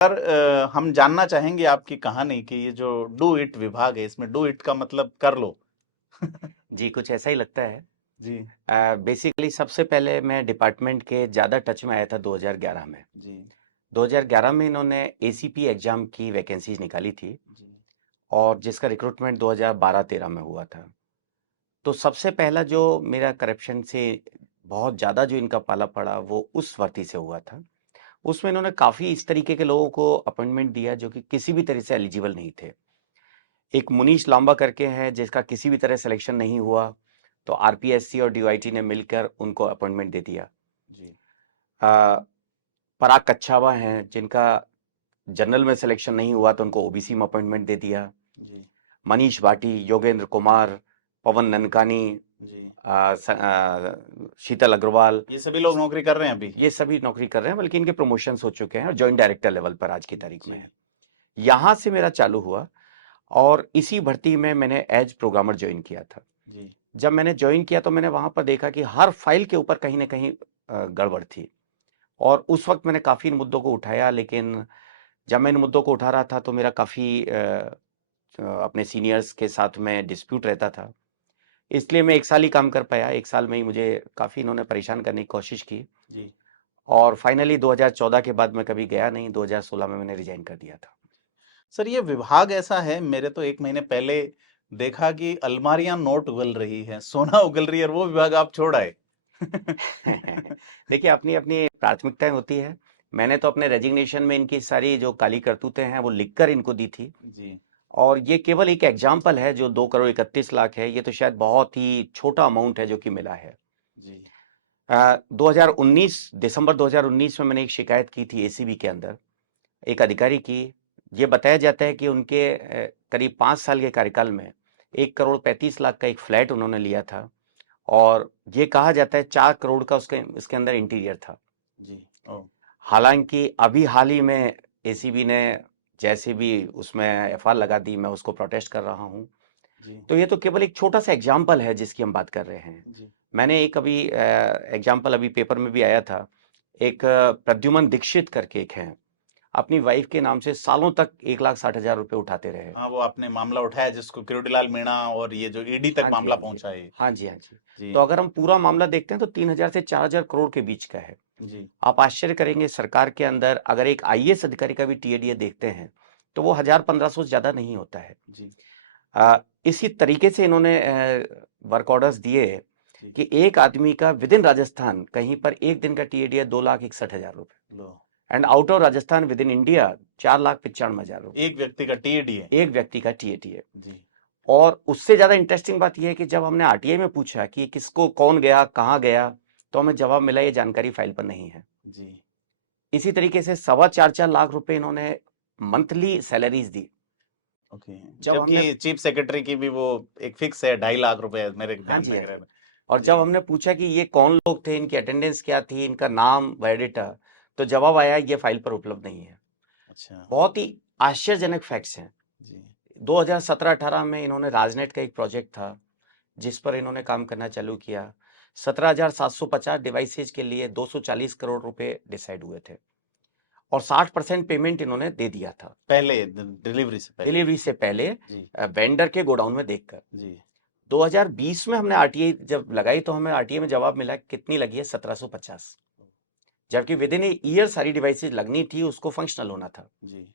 पर हम जानना चाहेंगे आपकी कहानी कि ये जो डू इट विभाग है, इसमें डू इट का मतलब कर लो। जी, कुछ ऐसा ही लगता है। जी बेसिकली सबसे पहले मैं डिपार्टमेंट के ज़्यादा टच में आया था 2011 में। जी 2011 में इन्होंने एसीपी एग्जाम की वैकेंसीज निकाली थी जी और जिसका रिक्रूटमेंट 2012-13 में हुआ था। तो सबसे पहला जो मेरा करप्शन से बहुत ज़्यादा जो इनका पाला पड़ा वो उस भर्ती से हुआ था। उसमें इन्होंने काफ़ी इस तरीके के लोगों को अपॉइंटमेंट दिया जो कि किसी भी तरह से एलिजिबल नहीं थे। एक मुनीश लांबा करके है जिसका किसी भी तरह सिलेक्शन नहीं हुआ, तो आरपीएससी और डीवाईटी ने मिलकर उनको अपॉइंटमेंट दे दिया। जी अ, पराग कच्छावा हैं जिनका जनरल में सिलेक्शन नहीं हुआ तो उनको ओबीसी में अपॉइंटमेंट दे दिया। जी मनीष भाटी, योगेंद्र कुमार, पवन ननकानी, जी शीतल अग्रवाल, ये सभी लोग नौकरी कर रहे हैं अभी। ये सभी नौकरी कर रहे हैं, बल्कि इनके प्रमोशंस हो चुके हैं और जॉइंट डायरेक्टर लेवल पर आज की तारीख में जी है। यहाँ से मेरा चालू हुआ और इसी भर्ती में मैंने एज प्रोग्रामर ज्वाइन किया था। जी जब मैंने ज्वाइन किया तो मैंने वहां पर देखा कि हर फाइल के ऊपर कहीं ना कहीं गड़बड़ थी और उस वक्त मैंने काफी इन मुद्दों को उठाया, लेकिन जब मैं इन मुद्दों को उठा रहा था तो मेरा काफी अपने सीनियर्स के साथ में डिस्प्यूट रहता था, इसलिए मैं 1 साल ही काम कर पाया। 1 साल में ही मुझे काफी इन्होंने परेशान करने की कोशिश की जी और फाइनली 2014 के बाद मैं कभी गया नहीं। 2016 में मैंने रिजाइन कर दिया था। सर, ये विभाग ऐसा है, मेरे तो 1 महीने पहले देखा कि अलमारियां नोट उगल रही हैं, सोना उगल रही है, और वो विभाग आप छोड़ आए। देखिए, अपनी अपनी प्राथमिकताएं होती है। मैंने तो अपने रेजिग्नेशन में इनकी सारी जो काली करतूतें हैं वो लिखकर इनको दी थी जी और ये केवल एक एग्जाम्पल है। जो 2 करोड़ 31 लाख है ये तो शायद बहुत ही छोटा अमाउंट है जो कि मिला है। जी 2019 दिसंबर 2019 में मैंने एक शिकायत की थी एसीबी के अंदर एक अधिकारी की। ये बताया जाता है कि उनके करीब 5 साल के कार्यकाल में 1 करोड़ 35 लाख का एक फ्लैट उन्होंने लिया था और ये कहा जाता है 4 करोड़ का उसके इसके अंदर इंटीरियर था। जी ओ हालांकि अभी हाल ही में एसीबी ने जैसे भी उसमें एफआईआर लगा दी, मैं उसको प्रोटेस्ट कर रहा हूं। जी तो ये तो केवल एक छोटा सा एग्जाम्पल है जिसकी हम बात कर रहे हैं। जी मैंने एक अभी एग्जाम्पल अभी पेपर में भी आया था। एक प्रद्युमन दीक्षित करके एक हैं, अपनी वाइफ के नाम से सालों तक 1,60,000 रुपए उठाते रहे। हाँ, वो आपने मामला उठाया जिसको किरोड़ीलाल मीणा, और ये जो ईडी तक हाँ जी, मामला हाँ जी, पहुंचा है। हाँ जी, हाँ जी। जी तो अगर हम पूरा मामला देखते हैं तो 3,000 से 4,000 करोड़ के बीच का है। जी आप आश्चर्य करेंगे, सरकार के अंदर अगर एक आईएएस अधिकारी का भी टीएडीए देखते हैं तो वो 1,000-1,500 से ज्यादा नहीं होता है। जी इसी तरीके से इन्होंने वर्क ऑर्डर्स दिए जी कि एक आदमी का विद इन राजस्थान कहीं पर एक दिन का टीएडीए 2,61,000 रुपए, लो, and out of Rajasthan within India 4,95,000 रुपए, एक व्यक्ति का टीएडी है। एक व्यक्ति का टीएडीए। जी और उससे ज्यादा इंटरेस्टिंग बात यह है कि जब हमने आरटीआई में पूछा कि किसको कौन गया कहाँ गया, तो हमें जवाब मिला ये जानकारी फाइल पर नहीं है। जी इसी तरीके से 4.25 लाख रुपए इन्होंने मंथली सैलरीज दी। ओके। जब हमने जबकि चीफ सेक्रेटरी की भी वो एक फिक्स है, 2.5 लाख रुपए मेरे हाँ ध्यान जी, में हाँ जी। रहे। और जब जी हमने पूछा कि ये कौन लोग थे, इनकी अटेंडेंस क्या थी, इनका नाम बायोडेटा, तो जवाब आया ये फाइल पर उपलब्ध नहीं है। अच्छा। बहुत ही आश्चर्यजनक फैक्ट्स हैं। जी 2017-18 में इन्होंने राजनेट का एक प्रोजेक्ट था जिस पर इन्होंने काम करना चालू किया। 17,750 डिवाइसेज के लिए 240 करोड़ रुपए डिसाइड हुए थे और 60% पेमेंट इन्होंने दे दिया था पहले डिलीवरी से पहले। डिलीवरी से पहले जी वेंडर के गोडाउन में देखकर। जी 2020 में हमने आरटीआई जब लगाई तो हमें आरटीआई में जवाब मिला कितनी लगी है, 1750, जबकि विद इन ईयर सारी डिवाइसेज लगनी थी, उसको फंक्शनल होना था। जी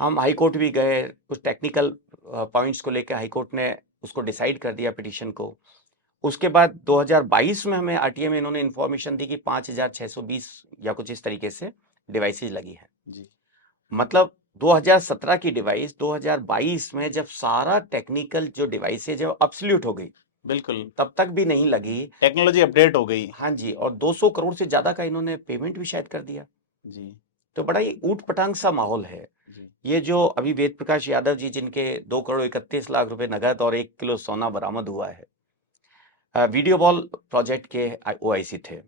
हम हाई कोर्ट भी गए, कुछ टेक्निकल पॉइंट्स को लेकर हाई कोर्ट ने उसको डिसाइड कर दिया पिटीशन को। उसके बाद 2022 में हमें आरटीआई में इन्होंने इन्फॉर्मेशन दी कि 5,620 या कुछ इस तरीके से डिवाइसेज लगी हैं। जी मतलब 2017 की डिवाइस 2022 में जब सारा टेक्निकल जो डिवाइसेज है वो अब्सोल्यूट हो गई, बिल्कुल, तब तक भी नहीं लगी। टेक्नोलॉजी अपडेट हो गई। हाँ जी, और 200 करोड़ से ज्यादा का इन्होंने पेमेंट भी शायद कर दिया। जी तो बड़ा ही ऊट पटांग सा माहौल है। जी ये जो अभी वेद प्रकाश यादव जी जिनके 2 करोड़ 31 लाख रुपए नगद और 1 किलो सोना बरामद हुआ है, वीडियो बॉल प्रोजेक्ट के ओआईसी थे।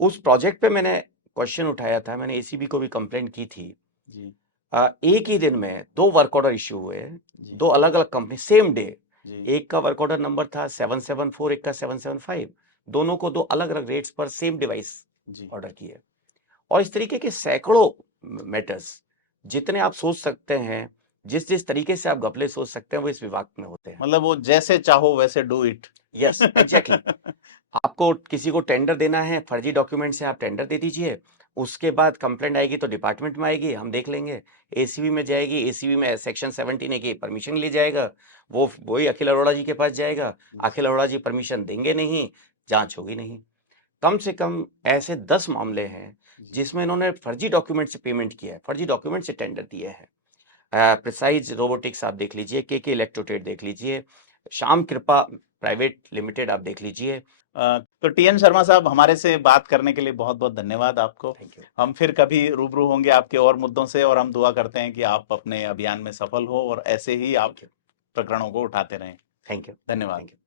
उस प्रोजेक्ट पे मैंने क्वेश्चन उठाया था, मैंने एसीबी को भी कंप्लेंट की थी। जी एक ही दिन में 2 वर्क ऑर्डर इश्यू हुए, जी 2 अलग अलग कंपनी सेम डे। जी एक का वर्क ऑर्डर नंबर था 774, एक का 775। दोनों को 2 अलग अलग रेट्स पर सेम डिवाइस जी ऑर्डर किए और इस तरीके के सैकड़ों मैटर्स, जितने आप सोच सकते हैं, जिस जिस तरीके से आप घपले सोच सकते हैं, वो इस विभाग में होते हैं। मतलब वो जैसे चाहो वैसे डू इट। Yes, exactly. आपको किसी को टेंडर देना है, फर्जी डॉक्यूमेंट से आप टेंडर दे दीजिए, उसके बाद कंप्लेंट आएगी तो डिपार्टमेंट में आएगी, हम देख लेंगे, एसीबी में जाएगी, एसीबी में सेक्शन 17 की परमिशन ले जाएगा, वो वही अखिल अरोड़ा जी के पास जाएगा, अखिल अरोड़ा जी परमिशन देंगे नहीं, जांच होगी नहीं। कम से कम ऐसे 10 मामले हैं जिसमें इन्होंने फर्जी डॉक्यूमेंट से पेमेंट किया है, फर्जी डॉक्यूमेंट से टेंडर दिए हैं। प्रिसाइज रोबोटिक्स आप देख लीजिए, के इलेक्ट्रोटेट देख लीजिए, श्याम कृपा प्राइवेट लिमिटेड आप देख लीजिए। तो टीएन शर्मा साहब, हमारे से बात करने के लिए बहुत बहुत धन्यवाद आपको। Thank you. हम फिर कभी रूबरू होंगे आपके और मुद्दों से, और हम दुआ करते हैं कि आप अपने अभियान में सफल हो और ऐसे ही आप थैंक यू। प्रकरणों को उठाते रहें। Thank you. धन्यवाद। Thank you.